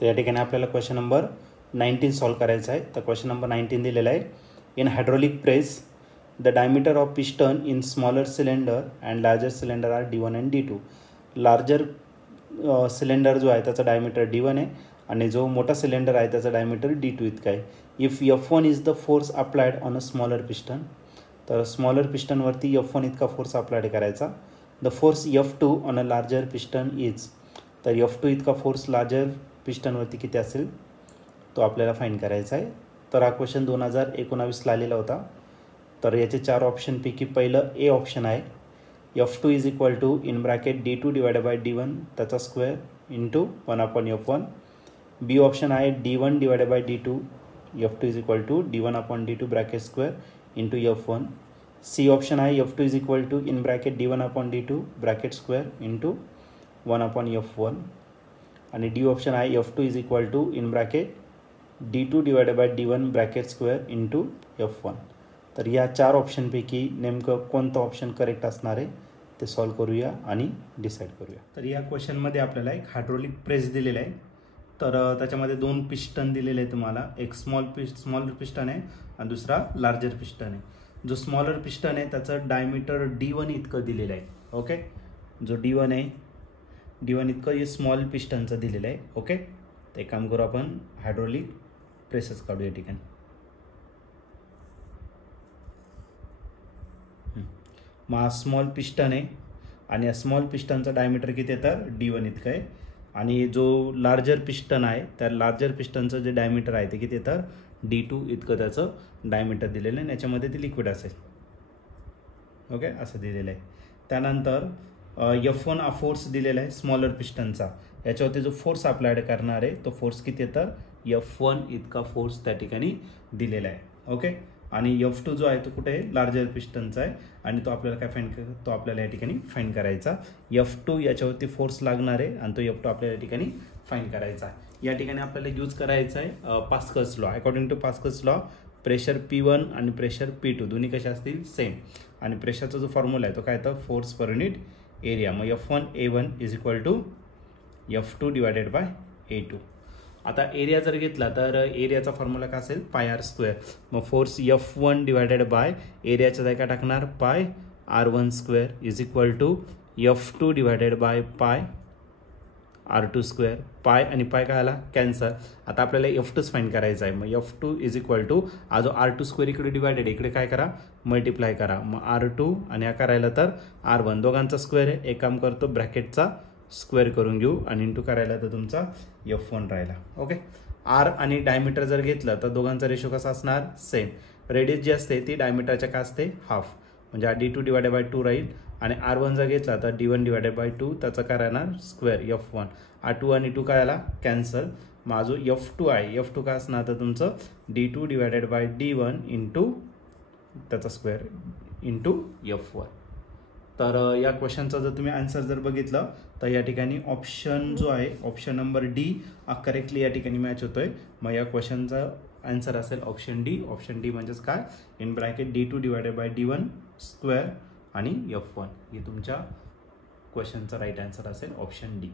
तर या ठिकाणी आपल्याला क्वेश्चन नंबर 19 सॉल्व करायचा आहे. तर क्वेश्चन नंबर 19 दिलेला आहे. In hydraulic press the diameter of piston in smaller cylinder and larger cylinder are D1 and D2. Larger cylinder जो आहे त्याचा डायमीटर D1 आहे आणि जो मोठा सिलेंडर आहे त्याचा डायमीटर D2 इतका आहे. If F1 is the force applied on a smaller piston, तर स्मॉलर पिस्टनवरती F1 इतका फोर्स अप्लाइड करायचा. The force F2 on a larger piston is, तर F2 इतका फोर्स लार्जर पिस्टनवरती किती असेल तो आपल्याला फाईंड करायचा आहे. तर हा क्वेश्चन 2019ला आलेला होता. तर याचे 4 ऑप्शनपैकी पहिलं ए ऑप्शन आहे. F2 is equal to in bracket D2 divided by D1 त्याचा square into 1/F1. B option आहे D1 divided by D2, F2 is equal to D1/D2 bracket square into F1. C option आहे F2 is equal to in bracket D1/D2 bracket square into 1/F1. आणि D option आहे F2 is equal to in bracket D2 divided by D1 bracket square into F1. तर या 4 ऑप्शनपैकी नेमकं कोणतं option correct असणार आहे ते सॉल्व करूया आणि डिसाईड करूया. तर या क्वेश्चनमध्ये आपल्याला एक हायड्रोलिक प्रेस दिलेला आहे. तर त्याच्यामध्ये 2 पिस्टन दिलेले आहे तुम्हाला. एक स्मॉलर पिस्टन आहे आणि दुसरा लार्जर पिस्टन आहे. जो स्मॉलर पिस्टन आहे त्याचं डायमीटर D1 इतकं दिलेलं आहे. ओके, जो D1 आहे D1 इतकं हे स्मॉल पिस्टनचं दिलेलं आहे. ओके, तर एक काम करू आपण हायड्रोलिक प्रेसेस काढू या ठिकाणी. मग स्मॉल पिस्टन आहे आणि या स्मॉल पिस्टनचं डायमीटर किती आहे तर D1 इतकं आहे. आणि जो लार्जर पिस्टन आहे त्या लार्जर पिस्टनचं जे डायमीटर आहे ते किती आहे तर D2 इतकं त्याचं डायमीटर दिलेलं आहे आणि याच्यामध्ये ते लिक्विड असेल. ओके, असं दिलेलं आहे. त्यानंतर F1 हा फोर्स दिलेला आहे स्मॉलर पिस्टनचा. याच्यावरती जो फोर्स अप्लाइड करणार आहे तो फोर्स किती आहे तर F1 इतका फोर्स त्या ठिकाणी दिलेला आहे. ओके, आणि F2 जो आहे तो कुठे आहे लार्जर पिस्टनचा आहे आणि तो आपल्याला काय तो आपल्याला या ठिकाणी फाईंड करायचा. F2 याच्यावरती फोर्स लागणार आहे आणि तो F2 आपल्याला या ठिकाणी फाईंड करायचा आहे. या ठिकाणी आपल्याला यूज करायचा आहे Pascal's law. According to Pascal's law pressure P1 आणि प्रेशर P2 दोन्ही कसे असतील सेम. आणि प्रेशरचा जो फॉर्म्युला आहे तो काय तर फोर्स पर युनिट एरिया. मग F1A1 is equal to F2 divided by A2. आता एरिया जर घेतला तर एरियाचा फॉर्म्युला काय असेल πr². मग फोर्स F1 डिवायडेड बाय एरियाच्या जागा टाकणार πr1² is equal to F2 divided by πr2². Pi आणि पाय काय आला कॅन्सल. आता आपल्याला F2 फाईंड करायचा आहे. मग F2 इज इक्वल टू हा जो R2² इकडे डिवायडेड इकडे काय करा मल्टिप्लाय करा. मग R2 आणि हा करायला तर R1 दोघांचा स्क्वेअर आहे. एक काम करतो ब्रॅकेटचा स्क्वेअर करून घेऊ आणि इंटू करायला तर तुमचा F1 राहिला. ओके, आर आणि डायमीटर जर घेतलं तर दोघांचा रेशो कसा असणार सेम. रेडियस जी असते ती डायमीटरच्या काय असते हाफ, म्हणजे हा D2 डिवायडेड बाय 2 राहील. आणि R1 जर घेतला तर D1 डिवायडेड बाय 2 त्याचं काय राहणार स्क्वेअर F1. R2 आणि 2 काय आला कॅन्सल. मग जो F2 आहे F2 काय असणार तर तुमचं D2 divided by D1 into त्याचा स्क्वेअर इंटू F1. तर या क्वेश्चनचा जर तुम्ही आन्सर जर बघितलं तर या ठिकाणी ऑप्शन जो आहे ऑप्शन नंबर D हा करेक्टली या ठिकाणी मॅच होतोय. मग या क्वेश्चनचा आन्सर असेल ऑप्शन D. ऑप्शन D म्हणजेच काय in bracket D2 divided by D1 square आणि F1. हे तुमच्या क्वेश्चनचा राईट आन्सर असेल ऑप्शन D.